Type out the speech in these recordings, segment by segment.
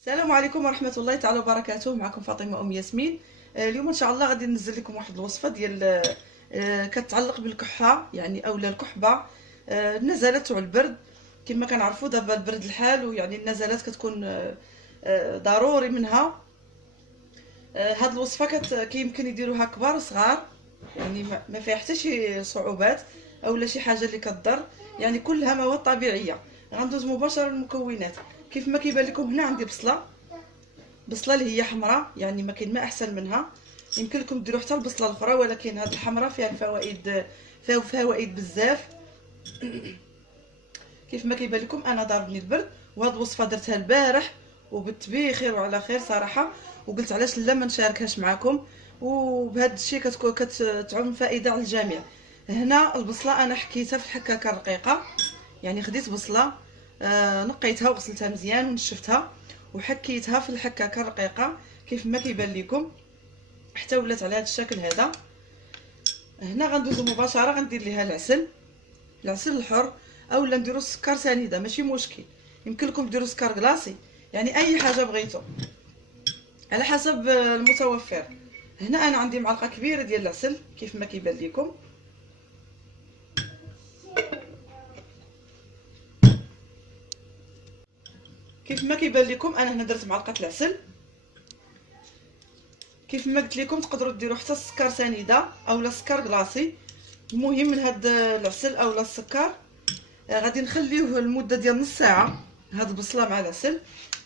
السلام عليكم ورحمه الله تعالى وبركاته. معكم فاطمه ام ياسمين. اليوم ان شاء الله غادي ننزل لكم واحد الوصفه ديال كتعلق بالكحه يعني اولا الكحبه. النزلات تاع البرد كما كنعرفوا دابا البرد الحال، ويعني النزلات كتكون ضروري منها. هاد الوصفه كيمكن يديروها كبار وصغار، يعني ما فيها حتى شي صعوبات اولا شي حاجه اللي كضر، يعني كلها مواد طبيعيه. غندوز مباشره للمكونات. كيف ما كيبان لكم هنا عندي بصله اللي هي حمراء، يعني ما كاين ما احسن منها. يمكن لكم ديروا حتى البصله الاخرى، ولكن هذه الحمراء فيها الفوائد، فيها فوائد بزاف. كيف ما كيبان لكم انا ضاربني البرد، وهاد الوصفه درتها البارح وبت بخير وعلى خير صراحه، وقلت علاش لا ما نشاركهاش معكم. وبهذا الشيء كتكون كتعم فائده على الجميع. هنا البصله انا حكيتها في الحكاكه الرقيقه، يعني خديت بصله نقيتها وغسلتها مزيان ونشفتها وحكيتها في الحكاكه الرقيقه كيف ما كيبان لكم حتى ولات على هذا الشكل هذا. هنا غندوزو مباشره غندير ليها العسل الحر، اولا نديرو السكر سنيده ماشي مشكل. يمكن لكم ديروا سكر كلاصي، يعني اي حاجه بغيتو على حسب المتوفر. هنا انا عندي معلقه كبيره ديال العسل كيف ما كيبان لكم. كيف ما كيبان لكم انا هنا درت معلقه العسل. كيف ما قلت لكم تقدروا ديروا حتى السكر سنيده اولا سكر كلاصي. المهم من هاد العسل اولا السكر غادي نخليوه لمده ديال نص ساعه، هاد البصله مع العسل.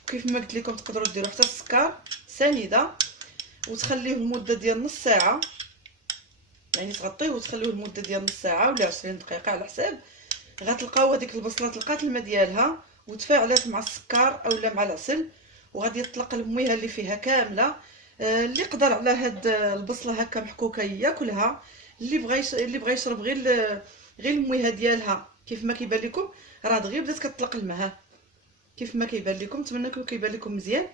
كيف ما قلت لكم تقدروا ديروا حتى السكر سنيده وتخليوه لمده ديال نص ساعه، يعني تغطيه وتخليوه لمده ديال نص ساعه ولا 20 دقيقه على حساب. غتلقاو هذيك البصله طلقات الماء ديالها وتفاعلات مع السكر اولا مع العسل، وغادي يطلق المياه اللي فيها كامله. اللي قدر على هاد البصله هكا محكوكه ياكلها، اللي بغى يشرب غير المياه ديالها. كيف ما كيبان لكم راه دغيا بدات كتطلق الماء، كيف ما كيبان لكم. نتمنى يكون كيبان لكم مزيان.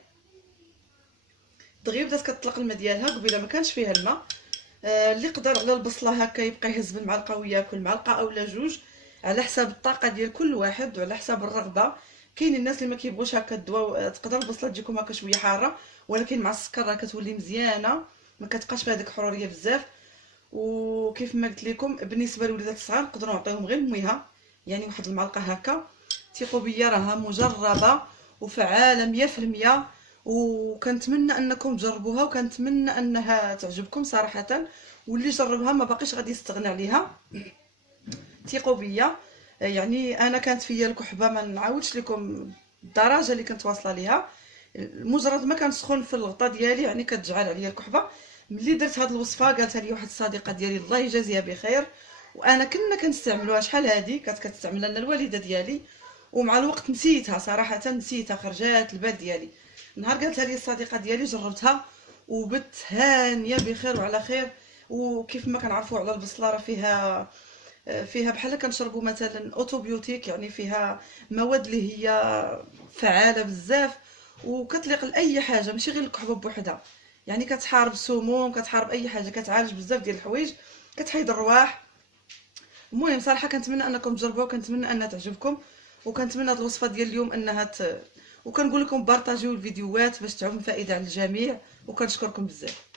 دغيا بدات كتطلق الماء ديالها، قبيله ما كانش فيها الماء. اللي قدر على البصله هكا يبقى يهز بالمعلقه وياكل معلقه اولا جوج على حساب الطاقه ديال كل واحد وعلى حساب الرغبه. كاين الناس اللي ما كيبغوش هكا الدواء، تقدر البصله تجيكم هكا شويه حاره، ولكن مع السكر راه كتولي مزيانه، ما كتبقاش فيها ديك الحروريه بزاف. وكيف ما قلت لكم بالنسبه للوليدات الصغار نقدروا نعطيهم غير الميها، يعني واحد المعلقه هكا. ثقوا بيا راها مجربه وفعاله 100%. وكنتمنى انكم تجربوها، وكنتمنى انها تعجبكم صراحه. واللي جربها ما باقيش غادي يستغنى عليها، ثقوا بيا. يعني انا كانت فيا الكحبه ما نعاودش لكم الدرجه اللي كنت واصله ليها. مجرد ما كنسخن في الغطا ديالي يعني كتجعل عليا الكحبه. ملي درت هذه الوصفه قالتها لي واحد الصديقه ديالي الله يجازيها بخير، وانا كنا كنستعملوها شحال هذه كانت كتستعملها لنا الوالده ديالي، ومع الوقت نسيتها صراحه، نسيتها خرجات البال ديالي. نهار قالتها لي الصديقه ديالي جربتها وبت هانيه بخير وعلى خير. وكيف ما كنعرفوا على البصله راه فيها بحال كنشربوا مثلا اوتوبيوتيك، يعني فيها مواد اللي هي فعاله بزاف وكتليق لاي حاجه ماشي غير الكحبه بوحدها. يعني كتحارب السموم، كتحارب اي حاجه، كتعالج بزاف ديال الحوايج، كتحيد الرواح. المهم صراحه كنتمنى انكم تجربوها، وكنتمنى انها تعجبكم، وكنتمنى هاد الوصفه ديال اليوم انها وكنقول لكم بارطاجيو الفيديوهات باش تعم فائده على الجميع، وكنشكركم بزاف.